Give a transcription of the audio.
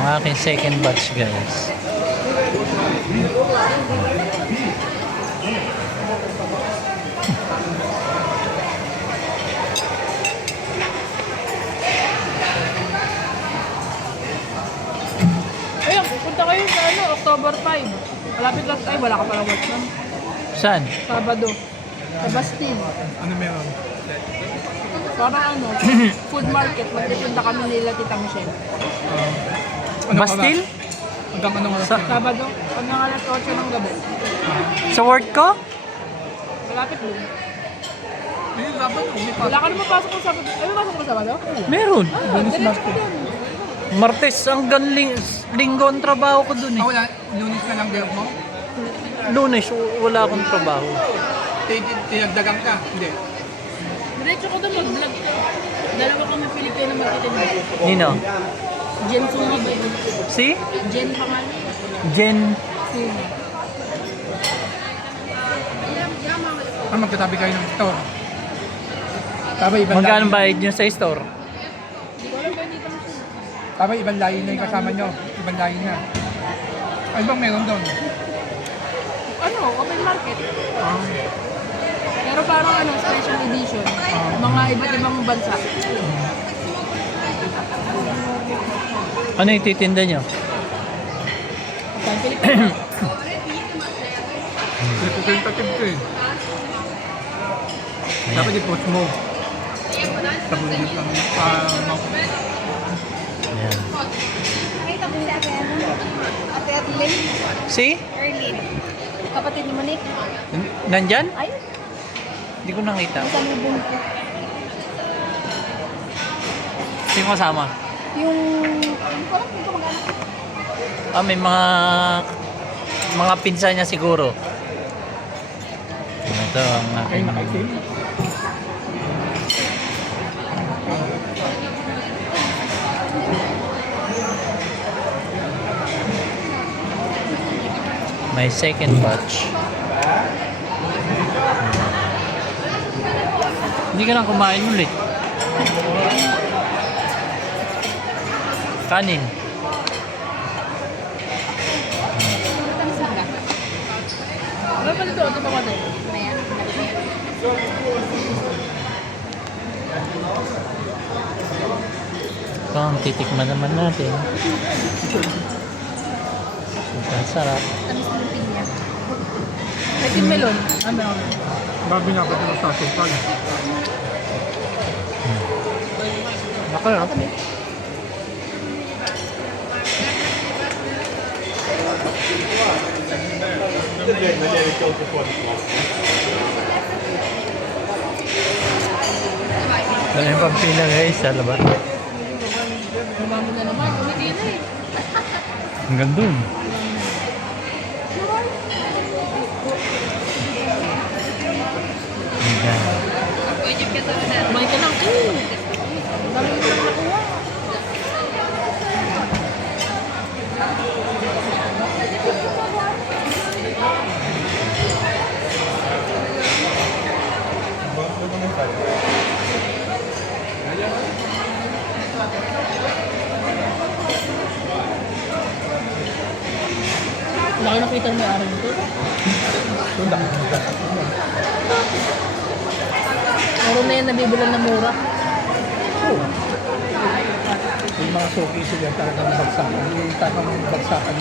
ang aking second batch, guys. Ayun, punta kayo sa October 5. Malapit lang tayo, wala ka palang watch nun. Saan? Sabado. Sa Bastille. Ano meron? Parang food market. Magtitinda kami nila Tita Michelle. Bastille? Hanggang anong oras? Sabado, pag nga alas 8 ng gabi. Sa work ko? Malapit doon. Hindi, dapat may Wala ka naman pasok ng Sabado. Ay, may pasok mo Sabado? Meron. Diretso ko doon. Martes hanggang linggo ang trabaho ko dun eh. wala. Lunes na lang girl mo? Lunes, wala akong trabaho. Tinagdagan ka? Hindi. Diretso ko doon mag-vlog ka. Dalawa kami Pilipino magtitinda. Nino? Jen Sumabay. Si? Jen pangalan. Jen. Suma. Magkatabi kayo ng store. Tama, ibang Magkano lahi. bayad nyo sa store? Hindi ko alam ba dito mo siya. Tama, ibang lahi na yung kasama nyo. Ibang lahi na. Ay, bang meron doon? Open market. Pero parang special edition. Mga iba't ibang bansa. Ano yung titinda nyo? Pag Pilipino. Representative ko eh. Dapat i-post mo. Sa bulit lang. Ayan. Nakita mo si Ate Adeline? Si? Erlene. Kapatid ni Monique. Nandyan? Ay, Hindi ko nakita. sa lubong ko. Sino kasama? Yung parang yung kamag-anak. May mga pinsan niya siguro. Ito ang Ay, aking... nakaitim. My second batch. Hindi ka lang kumain ulit. Kanin. Ano pa dito? Ito pa ba tayo? Ito ang titikman naman natin. Ang sarap. Tamis ng pinya. Metin melon. Meron. Babi na ako dito sa sultan. Ako na. Ano yung pampila guys sa labas? Lumami na naman. Hindi na eh. Hanggang dun. Ayan. Kumain ka lang. Ang dami ko lang nakuha. Wala kayo nakita mo yung araw nito? Meron na yan nabibilan na mura. Yung mga suki sila talagang bagsakan. Yung talagang bagsakan.